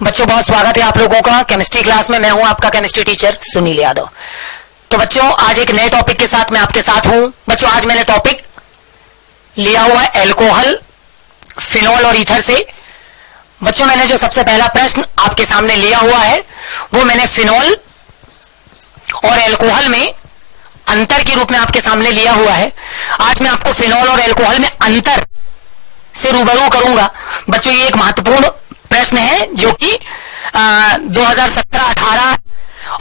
बच्चों बहुत स्वागत है आप लोगों का केमिस्ट्री क्लास में। मैं हूं आपका केमिस्ट्री टीचर सुनील यादव। तो बच्चों आज एक नए टॉपिक के साथ मैं आपके साथ हूं। बच्चों आज मैंने टॉपिक लिया हुआ है एल्कोहल, फिनॉल और ईथर से। बच्चों मैंने जो सबसे पहला प्रश्न आपके सामने लिया हुआ है वो मैंने फिनॉल और एल्कोहल में अंतर के रूप में आपके सामने लिया हुआ है। आज मैं आपको फिनॉल और एल्कोहल में अंतर से रूबरू करूंगा। बच्चों ये एक महत्वपूर्ण प्रश्न है जो कि 2017-18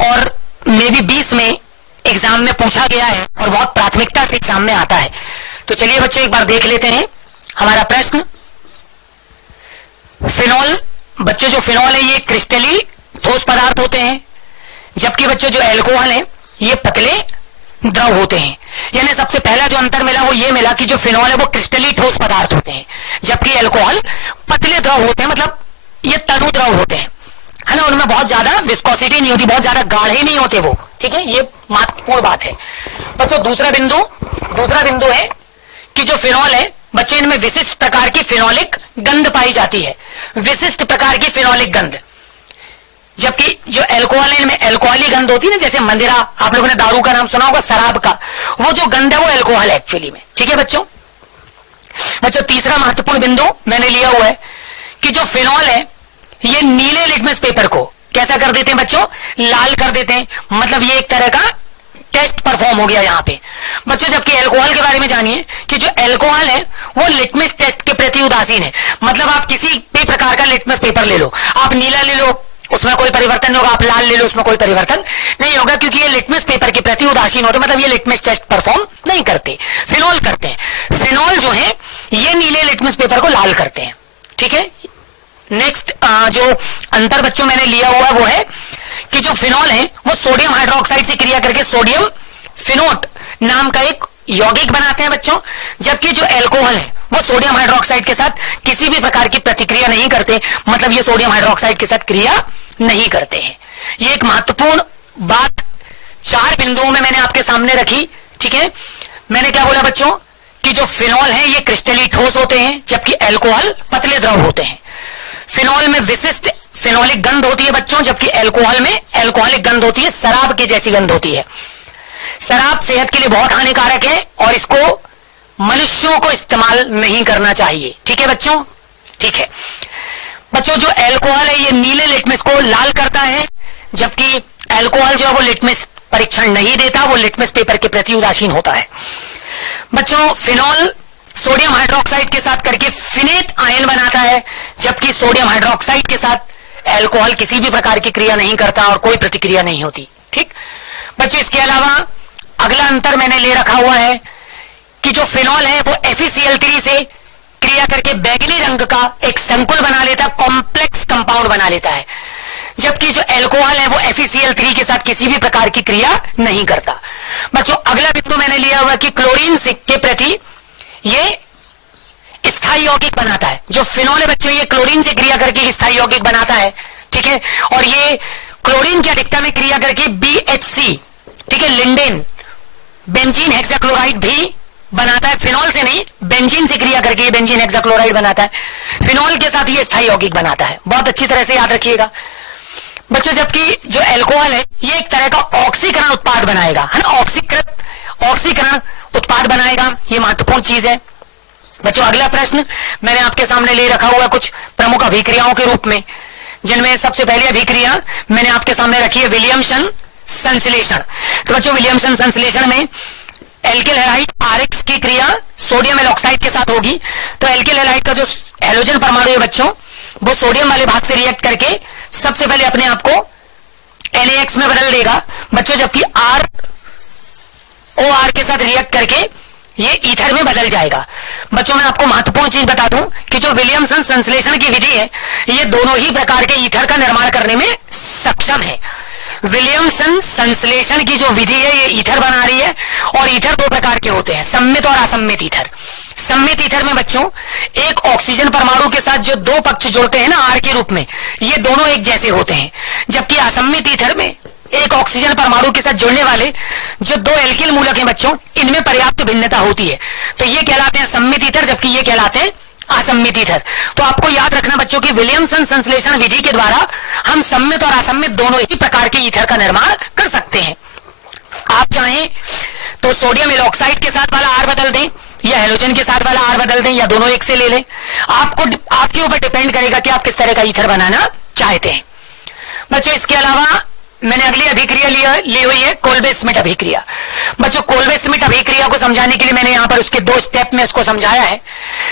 और मे बी 20 में एग्जाम में पूछा गया है और बहुत प्राथमिकता से एग्जाम में आता है। तो चलिए बच्चों एक बार देख लेते हैं हमारा प्रश्न। फिनॉल, बच्चों जो फिनॉल है ये क्रिस्टली ठोस पदार्थ होते हैं, जबकि बच्चों जो एल्कोहल है ये पतले द्रव होते हैं। यानी सबसे पहला जो अंतर मिला वो ये मिला कि जो फिनॉल है वो क्रिस्टली ठोस पदार्थ होते हैं, जबकि एल्कोहल पतले द्रव होते हैं, मतलब ये तनु द्रव होते हैं, है ना। उनमें बहुत ज्यादा विस्कोसिटी नहीं होती, बहुत ज्यादा गाढ़े नहीं होते वो, ठीक है। ये महत्वपूर्ण बात है। बच्चों दूसरा बिंदु है कि जो फिनॉल है बच्चों इनमें विशिष्ट प्रकार की फिनोलिक गंध पाई जाती है, विशिष्ट प्रकार की फिनोलिक गंध। जबकि जो एल्कोहल है इनमें एल्कोहली गंध होती है ना, जैसे मंदिरा, आप लोगों ने दारू का नाम सुना होगा, शराब का, वो जो गंध है वो एल्कोहल है एक्चुअली में, ठीक है बच्चों। तीसरा महत्वपूर्ण बिंदु मैंने लिया हुआ है कि जो फिनॉल है ये नीले लिटमस पेपर को कैसा कर देते हैं बच्चों, लाल कर देते हैं। मतलब ये एक तरह का टेस्ट परफॉर्म हो गया यहाँ पे बच्चों। जबकि एल्कोहल के बारे में जानिए कि जो एल्कोहल है वो लिटमस टेस्ट के प्रति उदासीन है। मतलब आप किसी भी प्रकार का लिटमस पेपर ले लो, आप नीला ले लो उसमें कोई परिवर्तन नहीं होगा, आप लाल ले लो उसमें कोई परिवर्तन नहीं होगा, क्योंकि ये लिटमस पेपर के प्रति उदासीन होते, मतलब ये लिटमस टेस्ट परफॉर्म नहीं करते, फिनॉल करते हैं। फिनॉल जो है ये नीले लिटमस पेपर को लाल करते हैं, ठीक है। नेक्स्ट जो अंतर बच्चों मैंने लिया हुआ वो है कि जो फिनॉल है वो सोडियम हाइड्रोक्साइड से क्रिया करके सोडियम फिनोट नाम का एक यौगिक बनाते हैं बच्चों, जबकि जो एल्कोहल है वो सोडियम हाइड्रोक्साइड के साथ किसी भी प्रकार की प्रतिक्रिया नहीं करते, मतलब ये सोडियम हाइड्रोक्साइड के साथ क्रिया नहीं करते हैं। ये एक महत्वपूर्ण बात 4 बिंदुओं में मैंने आपके सामने रखी, ठीक है। मैंने क्या बोला बच्चों कि जो फिनॉल है ये क्रिस्टली ठोस होते हैं, जबकि एल्कोहल पतले द्रव होते हैं। फिनॉल में विशिष्ट फिनोलिक गंध होती है बच्चों, जबकि एल्कोहल में एल्कोहलिक गंध होती है, शराब के जैसी गंध होती है। शराब सेहत के लिए बहुत हानिकारक है और इसको मनुष्यों को इस्तेमाल नहीं करना चाहिए, ठीक है बच्चों, ठीक है। बच्चों जो एल्कोहल है ये नीले लिटमस को लाल करता है, जबकि एल्कोहल जो है वो लिटमस परीक्षण नहीं देता, वो लिटमस पेपर के प्रति उदासीन होता है। बच्चों फिनॉल सोडियम हाइड्रोक्साइड के साथ करके फिनेट आयन बनाता है, जबकि सोडियम हाइड्रोक्साइड के साथ एल्कोहल किसी भी प्रकार की क्रिया नहीं करता और कोई प्रतिक्रिया नहीं होती, ठीक बच्चों। इसके अलावा अगला अंतर मैंने ले रखा हुआ है कि जो फिनॉल है वो FeCl3 से क्रिया करके बैगनी रंग का एक संकुल बना लेता है, कॉम्प्लेक्स कंपाउंड बना लेता है, जबकि जो एल्कोहल है वो FeCl3 के साथ किसी भी प्रकार की क्रिया नहीं करता। बच्चों अगला बिंदु मैंने लिया हुआ कि क्लोरीन के प्रति ये स्थायी यौगिक बनाता है। जो फिनॉल है बच्चों ये क्लोरीन से क्रिया करके स्थायी यौगिक बनाता है, ठीक है। और ये क्लोरीन की अधिकता में क्रिया करके BHC, ठीक है, लिंडेन बेंजीन हेक्साक्लोराइड भी बनाता है। फिनॉल से नहीं, बेंजीन से क्रिया करके बेंजीन हेक्साक्लोराइड बनाता है। फिनॉल के साथ ये स्थायी यौगिक बनाता है, बहुत अच्छी तरह से याद रखिएगा बच्चों। जबकि जो एल्कोहल है ये एक तरह का ऑक्सीकरण उत्पाद बनाएगा, है ना, ऑक्सीकरण उत्पाद बनाएगा, ये महत्वपूर्ण चीज है बच्चों। अगला प्रश्न मैंने आपके सामने ले रखा हुआ कुछ प्रमुख अभिक्रियाओं के रूप में, जिनमें सबसे पहली अभिक्रिया मैंने आपके सामने रखी है विलियमसन संश्लेषण। तो बच्चों विलियमसन संश्लेषण में एल्किल हैलाइड RX की क्रिया सोडियम एलॉक्साइड के साथ होगी। तो एल्किल हैलाइड का जो हैलोजन परमाणु है बच्चों वो सोडियम वाले भाग से रिएक्ट करके सबसे पहले अपने आप को NaX में बदल देगा बच्चों, जबकि ROR के साथ रिएक्ट करके ये ईथर में बदल जाएगा। बच्चों मैं आपको महत्वपूर्ण चीज बता दूं कि जो विलियमसन संश्लेषण की विधि है ये दोनों ही प्रकार के ईथर का निर्माण करने में सक्षम है। विलियमसन संश्लेषण की जो विधि है ये ईथर बना रही है, और ईथर 2 प्रकार के होते हैं, सम्मित और असम्मित ईथर। सम्मित ईथर में बच्चों एक ऑक्सीजन परमाणु के साथ जो 2 पक्ष जुड़ते हैं ना R के रूप में, ये दोनों एक जैसे होते हैं, जबकि असम्मित ईथर में एक ऑक्सीजन परमाणु के साथ जुड़ने वाले जो 2 एल्किल मूलक हैं बच्चों इनमें पर्याप्त भिन्नता होती है। तो ये कहलाते हैं सम्मित ईथर, जबकि ये कहलाते हैं असम्मित ईथर। तो आपको याद रखना बच्चों की विलियमसन संश्लेषण विधि के द्वारा हम सम्मित और असम्मित दोनों ही प्रकार के ईथर का निर्माण कर सकते हैं। आप चाहें तो सोडियम एलॉक्साइड के साथ वाला आर बदल दें या हेलोजन के साथ वाला आर बदल दें या दोनों एक से ले लें। आपको आपके ऊपर डिपेंड करेगा कि आप किस तरह का ईथर बनाना चाहते हैं। बच्चों इसके अलावा मैंने अगली अभिक्रिया ली हुई है कोल्बे स्मिथ अभिक्रिया। बच्चों कोल्बे स्मिथ अभिक्रिया को समझाने के लिए मैंने यहां पर उसके 2 स्टेप में इसको समझाया है।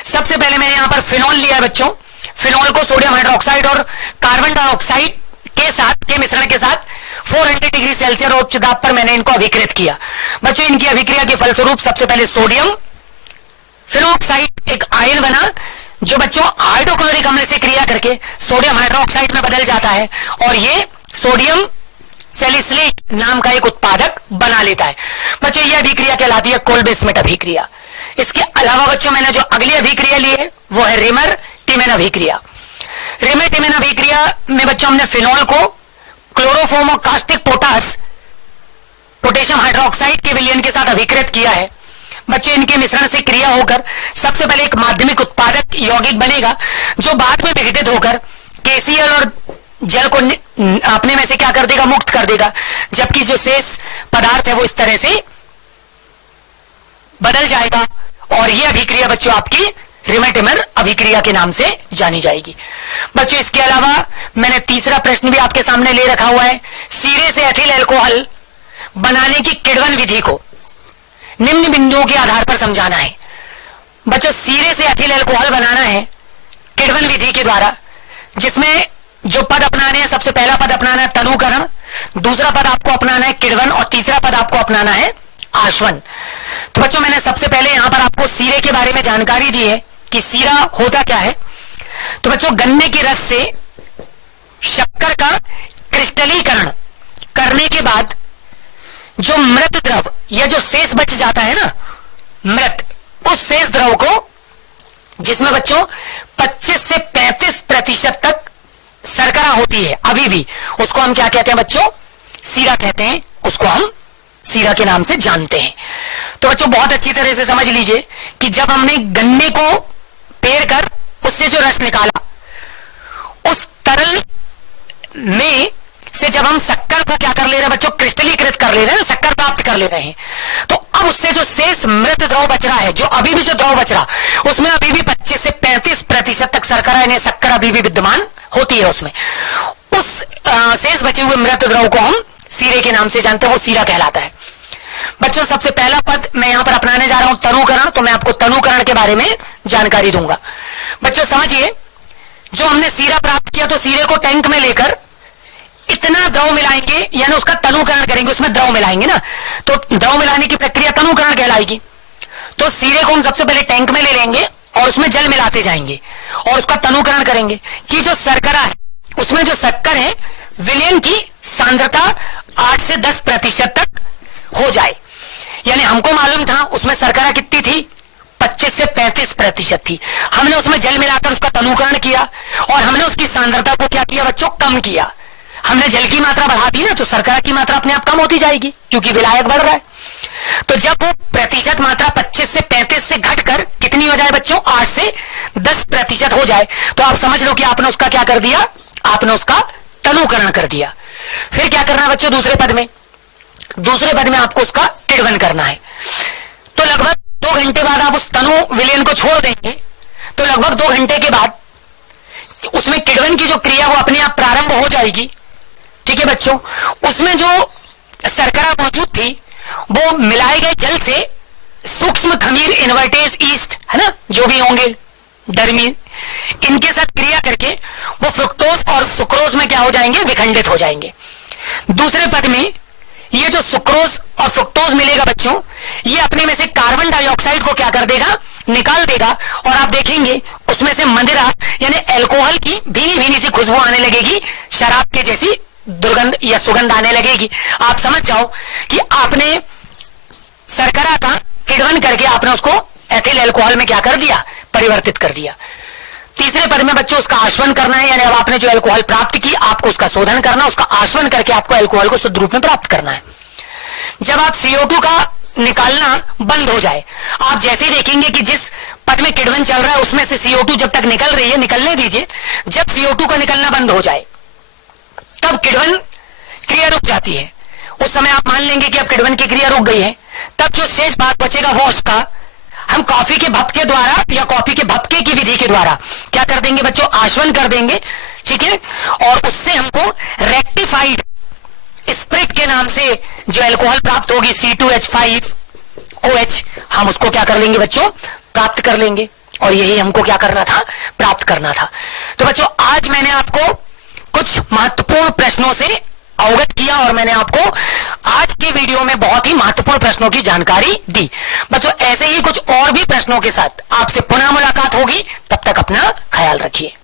सबसे पहले मैंने यहां पर फिनॉल लिया है बच्चों। फिनॉल को सोडियम हाइड्रोक्साइड और कार्बन डाइऑक्साइड के मिश्रण के साथ 400 डिग्री सेल्सियस और उच्च दाब पर मैंने इनको अभिकृत किया। बच्चों इनकी अभिक्रिया के फलस्वरूप सबसे पहले सोडियम फिनॉक्साइड एक आयन बना जो बच्चों हाइड्रोक्लोरिक अम्ल से क्रिया करके सोडियम हाइड्रोक्साइड में बदल जाता है और ये सोडियम सैलिसिलेट नाम का एक उत्पादक बना लेता है। बच्चों यह अभिक्रिया कहलाती है कोल्बे स्मिथ अभिक्रिया। इसके अलावा बच्चों मैंने जो अगली अभिक्रिया ली है वो है रिमर टिमेन अभिक्रिया। रिमर टिमेन अभिक्रिया में बच्चों हमने फिनॉल को क्लोरोफॉर्म और कास्टिक पोटेशियम हाइड्रोक्साइड के विलयन के साथ अभिकृत किया है। बच्चों इनके मिश्रण से क्रिया होकर सबसे पहले एक माध्यमिक उत्पादक यौगिक बनेगा जो बाद में विघटित होकर KCl और जल को अपने में से क्या कर देगा, मुक्त कर देगा, जबकि जो शेष पदार्थ है वो इस तरह से बदल जाएगा और यह अभिक्रिया बच्चों आपकी रिमर टिमेन अभिक्रिया के नाम से जानी जाएगी। बच्चों इसके अलावा मैंने तीसरा प्रश्न भी आपके सामने ले रखा हुआ है। सीरे से एथिल अल्कोहल बनाने की किण्वन विधि को निम्न बिंदुओं के आधार पर समझाना है। बच्चों सीरे से एथिल अल्कोहल बनाना है किण्वन विधि के द्वारा, जिसमें जो पद अपनाने हैं, सबसे पहला पद अपनाना है तनुकरण, दूसरा पद आपको अपनाना है किण्वन और तीसरा पद आपको अपनाना है आश्वन। तो बच्चों मैंने सबसे पहले यहां पर आपको सीरे के बारे में जानकारी दी है कि सीरा होता क्या है। तो बच्चों गन्ने के रस से शक्कर का क्रिस्टलीकरण करने के बाद जो मृत द्रव या जो शेष बच जाता है ना मृत, उस शेष द्रव को जिसमें बच्चों 25 से 35% तक शर्करा होती है अभी भी, उसको हम क्या कहते हैं बच्चों, सीरा कहते हैं। उसको हम सीरा के नाम से जानते हैं। तो बच्चों बहुत अच्छी तरह से समझ लीजिए कि जब हमने गन्ने को पेर कर उससे जो रस निकाला, उस तरल में से जब हम शक्कर को क्या कर ले रहे हैं बच्चों, क्रिस्टलीकृत कर ले रहे हैं, शक्कर प्राप्त कर ले रहे हैं, तो अब उससे जो शेष मृत द्रव बच रहा है, जो अभी भी जो द्रव बच रहा, उसमें अभी भी 25 से 35% तक शर्करा यानी शक्कर अभी भी विद्यमान होती है उसमें। उस शेष बचे हुए मृत द्रव को हम सीरे के नाम से जानते हैं, वो सीरा कहलाता है। बच्चों सबसे पहला पद मैं यहां पर अपनाने जा रहा हूं तनुकरण, तो मैं आपको तनुकरण के बारे में जानकारी दूंगा। बच्चों समझिए, जो हमने सीरा प्राप्त किया तो सीरे को टैंक में लेकर इतना द्रव मिलाएंगे, यानी उसका तनुकरण करेंगे, उसमें द्रव मिलाएंगे ना, तो द्रव मिलाने की प्रक्रिया तनुकरण कहलाएगी। तो सीरे को हम सबसे पहले टैंक में ले लेंगे और उसमें जल मिलाते जाएंगे और उसका तनुकरण करेंगे कि जो शर्करा है उसमें जो शक्कर है विलयन की सांद्रता 8 से 10% तक हो जाए। यानी हमको मालूम था उसमें शर्करा कितनी थी, 25 से 35% थी। हमने उसमें जल मिलाकर उसका तनुकरण किया और हमने उसकी सांद्रता को क्या किया बच्चों, कम किया। हमने जल की मात्रा बढ़ा दी ना, तो शर्करा की मात्रा अपने आप कम होती जाएगी क्योंकि विलायक बढ़ रहा है। तो जब वो प्रतिशत मात्रा 25 से 35 से घटकर कितनी हो जाए बच्चों, 8 से 10% हो जाए, तो आप समझ लो कि आपने उसका क्या कर दिया, आपने उसका तनुकरण कर दिया। फिर क्या करना है बच्चों, दूसरे पद में आपको उसका किण्वन करना है। तो लगभग 2 घंटे बाद आप उस तनु विलयन को छोड़ देंगे, तो लगभग 2 घंटे के बाद उसमें किण्वन की जो क्रिया वो अपने आप प्रारंभ हो जाएगी। ठीक है बच्चों, उसमें जो शर्करा मौजूद थी वो मिलाए गए जल से सूक्ष्म खमीर इन्वर्टेज ईस्ट है ना, जो भी होंगे डर्मी, इनके साथ क्रिया करके वो फ्रुक्टोज और सुक्रोज में क्या हो जाएंगे, विखंडित हो जाएंगे। दूसरे पद में ये जो सुक्रोज और फ्रुक्टोज मिलेगा बच्चों, ये अपने में से कार्बन डाइऑक्साइड को क्या कर देगा, निकाल देगा और आप देखेंगे उसमें से मदिरा यानी अल्कोहल की भीनी भीनी सी खुशबू आने लगेगी, शराब के जैसी दुर्गंध या सुगंध आने लगेगी। आप समझ जाओ कि आपने शर्करा का किण्वन करके आपने उसको एथिल अल्कोहल में क्या कर दिया, परिवर्तित कर दिया। तीसरे पद में बच्चों उसका आश्वन करना है, यानी अब आपने जो अल्कोहल प्राप्त की आपको उसका शोधन करना, उसका आश्वन करके आपको अल्कोहल को शुद्ध रूप में प्राप्त करना है। जब आप CO2 का निकालना बंद हो जाए। आप जैसे ही देखेंगे कि जिस पट में किण्वन चल रहा है उसमें से CO2 जब तक निकल रही है, निकलने दीजिए, जब CO2 का निकलना बंद हो जाए तब किण्वन क्रिया रुक जाती है। उस समय आप मान लेंगे कि अब किण्वन की क्रिया रुक गई है। तब जो शेष भाग बचेगा वो उसका हम कॉफी के भपके द्वारा या कॉफी के भपके की विधि के द्वारा क्या कर देंगे बच्चों, आशवन कर देंगे, ठीक है। और उससे हमको रेक्टिफाइड स्प्रिट के नाम से जो अल्कोहल प्राप्त होगी C2H5OH, हम उसको क्या कर लेंगे बच्चों, प्राप्त कर लेंगे। और यही हमको क्या करना था, प्राप्त करना था। तो बच्चों आज मैंने आपको कुछ महत्वपूर्ण प्रश्नों से अवगत किया और मैंने आपको आज के वीडियो में बहुत ही महत्वपूर्ण प्रश्नों की जानकारी दी। बच्चों ऐसे ही कुछ और भी प्रश्नों के साथ आपसे पुनः मुलाकात होगी, तब तक अपना ख्याल रखिए।